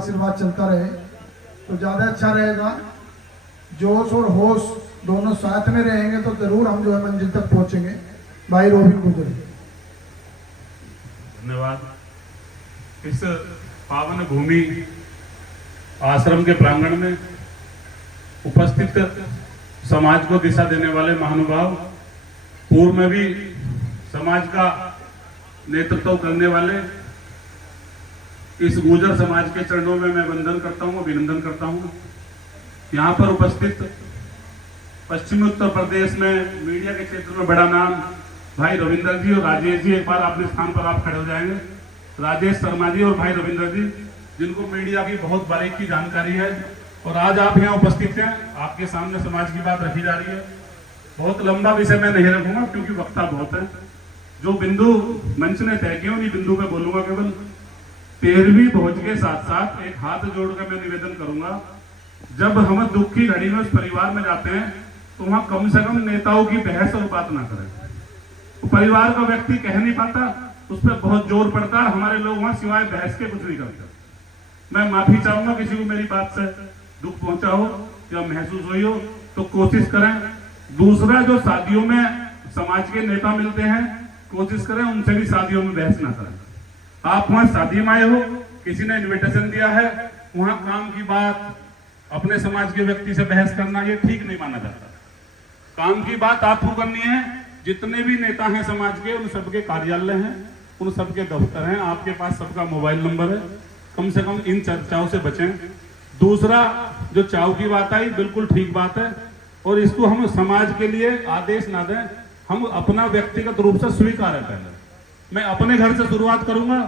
आशीर्वाद चलता रहे तो ज़्यादा अच्छा रहेगा। जोश और होश दोनों साथ में रहेंगे तो जरूर हम जो है मंजिल तक पहुंचेंगे। भाई रोबिन गुजर, धन्यवाद। इस पावन भूमि आश्रम के प्रांगण में उपस्थित समाज को दिशा देने वाले महानुभाव, पूर्व में भी समाज का नेतृत्व करने वाले इस गुर्जर समाज के चरणों में मैं वंदन करता हूं, अभिनंदन करता हूं। यहां पर उपस्थित पश्चिमी उत्तर प्रदेश में मीडिया के क्षेत्र में बड़ा नाम भाई रविंदर जी और राजेश जी, एक बार अपने स्थान पर आप खड़े हो जाएंगे। राजेश शर्मा जी और भाई रविंदर जी, जिनको मीडिया की बहुत बारीकी जानकारी है, और आज आप यहाँ उपस्थित हैं, आपके सामने समाज की बात रखी जा रही है। बहुत लंबा विषय मैं नहीं रखूंगा क्योंकि वक्ता बहुत है। जो बिंदु मंच ने तय किए उन्हीं बिंदु पे बोलूंगा केवल। 13वीं भोज के साथ साथ एक हाथ जोड़कर मैं निवेदन करूंगा, जब हम दुख की घड़ी में उस परिवार में जाते हैं तो वहां कम से कम नेताओं की बहस और बात ना करें। तो परिवार का व्यक्ति कह नहीं पाता, उस पर बहुत जोर पड़ता है, हमारे लोग वहां सिवाय बहस के कुछ नहीं करते। मैं माफी चाहूंगा किसी को मेरी बात से दुख पहुंचा हो या महसूस हुई हो तो कोशिश करें। दूसरा, जो शादियों में समाज के नेता मिलते हैं, कोशिश करें उनसे भी शादियों में बहस ना करें। आप वहां शादी में आए हो, किसी ने इन्विटेशन दिया है, वहां काम की बात अपने समाज के व्यक्ति से बहस करना ये ठीक नहीं माना जाता। काम की बात आपको करनी है। जितने भी नेता हैं समाज के, उन सबके कार्यालय हैं, उन सबके दफ्तर हैं, आपके पास सबका मोबाइल नंबर है। कम से कम इन चर्चाओं से बचें। दूसरा, जो चाव की बात आई, बिल्कुल ठीक बात है, और इसको हम समाज के लिए आदेश ना दें, हम अपना व्यक्तिगत रूप से स्वीकार है। पहले मैं अपने घर से शुरुआत करूंगा,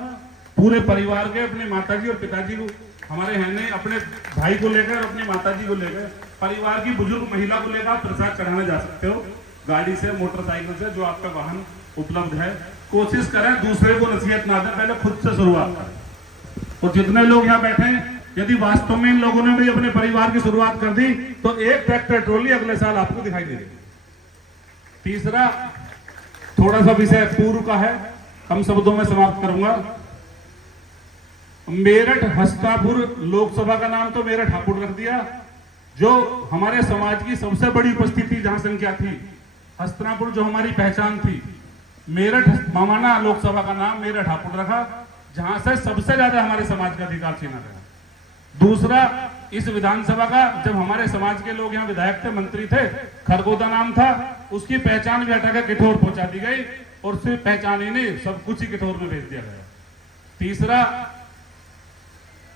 पूरे परिवार के, अपनी माताजी और पिताजी को, हमारे हैं नहीं, अपने भाई को लेकर, अपनी माताजी को लेकर, परिवार की बुजुर्ग महिला को लेकर आप प्रसाद चढ़ाने जा सकते हो, गाड़ी से, मोटरसाइकिल से, जो आपका वाहन उपलब्ध है। कोशिश करें दूसरे को नसीहत ना दें, पहले खुद से शुरुआत करें। और जितने लोग यहाँ बैठे हैं, यदि वास्तव में इन लोगों ने भी अपने परिवार की शुरुआत कर दी तो एक ट्रैक्टर ट्रॉली अगले साल आपको दिखाई देगी। तीसरा, थोड़ा सा विषय पूर्व का है, कम शब्दों में समाप्त करूंगा। मेरठ हस्तापुर लोकसभा का नाम तो मेरठ हापुड़ रख दिया। जो हमारे समाज की सबसे बड़ी उपस्थिति जहां संख्या थी, हस्तिनापुर जो हमारी पहचान थी, मेरठ मामाना लोकसभा का नाम मेरठ हापुड़ रखा, जहां से सबसे ज्यादा हमारे समाज का अधिकार छीना गया। दूसरा, इस विधानसभा का जब हमारे समाज के लोग यहाँ विधायक थे, मंत्री थे, खरगोदा नाम था, उसकी पहचान भी हटाकर किठौर पहुंचा दी गई, और सिर्फ पहचान ही नहीं, सब कुछ ही किठौर में भेज दिया गया। तीसरा,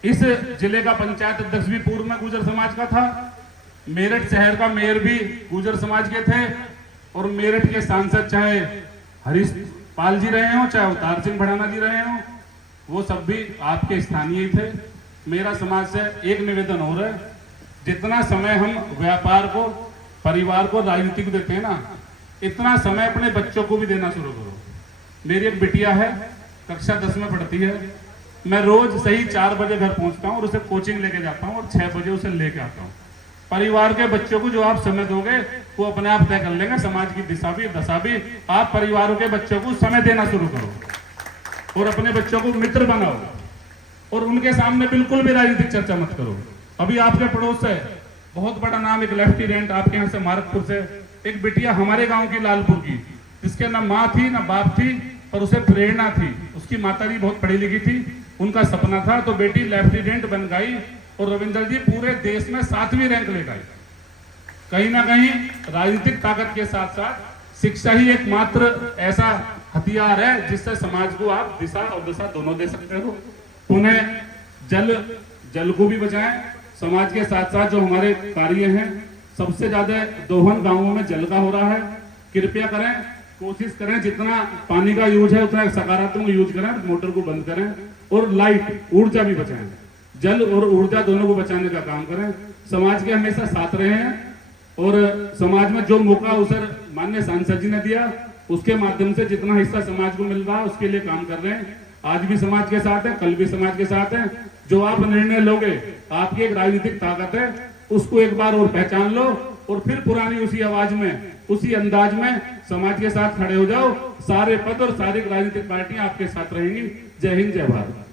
इस जिले का पंचायत अध्यक्ष भी पूर्व में गुर्जर समाज का था, मेरठ शहर का मेयर भी गुर्जर समाज के थे, और मेरठ के सांसद चाहे हरीश पाल जी रहे हो, चाहे अवतार सिंह भड़ाना जी रहे हो, वो सब भी आपके स्थानीय थे। मेरा समाज से एक निवेदन हो रहा है, जितना समय हम व्यापार को, परिवार को, राजनीति को देते हैं ना, इतना समय अपने बच्चों को भी देना शुरू करो। मेरी एक बिटिया है, कक्षा 10 में पढ़ती है। मैं रोज सही 4 बजे घर पहुंचता हूं और उसे कोचिंग लेके जाता हूं, और 6 बजे उसे लेके आता हूं। परिवार के बच्चों को जो आप समय दोगे वो अपने आप तय कर लेंगे समाज की दिशा भी, दशा भी। आप परिवारों के बच्चों को समय देना शुरू करो और अपने बच्चों को मित्र बनाओ, और उनके सामने बिल्कुल भी राजनीतिक चर्चा मत करो। अभी आपके पड़ोस से बहुत बड़ा नाम, एक लेफ्टिनेंट आपके यहाँ से मारकपुर से, एक बिटिया हमारे गांव की लालपुर की, जिसके ना माँ थी ना बाप थी, पर उसे प्रेरणा थी। उसकी माताजी बहुत पढ़ी लिखी थी, उनका सपना था, तो बेटी लेफ्टिनेंट बन गई, और रविंदर जी पूरे देश में 7वीं रैंक ले गए। कहीं ना कहीं राजनीतिक ताकत के साथ साथ शिक्षा ही एकमात्र ऐसा हथियार है जिससे समाज को आप दिशा और दशा दोनों दे सकते हो। उन्हें जल को भी बचाएं। समाज के साथ साथ जो हमारे कार्य हैं, सबसे ज्यादा दोहन गांवों में जल का हो रहा है। कृपया करें, कोशिश करें, जितना पानी का यूज है उतना सकारात्मक यूज करें, मोटर को बंद करें, और लाइट, ऊर्जा भी बचाएं। जल और ऊर्जा दोनों को बचाने का काम करें। समाज के हमेशा साथ रहे हैं, और समाज में जो मौका अवसर माननीय सांसद जी ने दिया, उसके माध्यम से जितना हिस्सा समाज को मिल रहा है उसके लिए काम कर रहे हैं। आज भी समाज के साथ है, कल भी समाज के साथ है। जो आप निर्णय लोगे, आपकी एक राजनीतिक ताकत है, उसको एक बार और पहचान लो, और फिर पुरानी उसी आवाज में, उसी अंदाज में समाज के साथ खड़े हो जाओ। सारे पद और सारी राजनीतिक पार्टियां आपके साथ रहेंगी। जय हिंद, जय भारत।